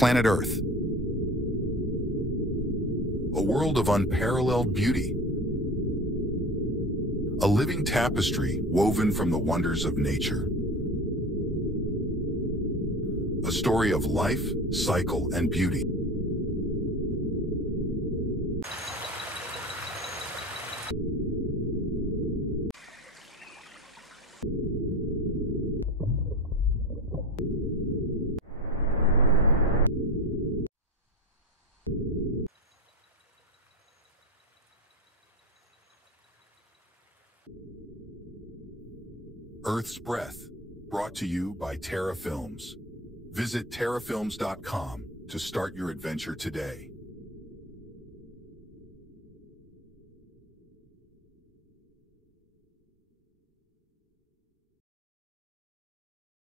Planet Earth. A world of unparalleled beauty. A living tapestry woven from the wonders of nature. A story of life, cycle, and beauty. Earth's Breath, brought to you by Terra Films. Visit terrafilms.com to start your adventure today.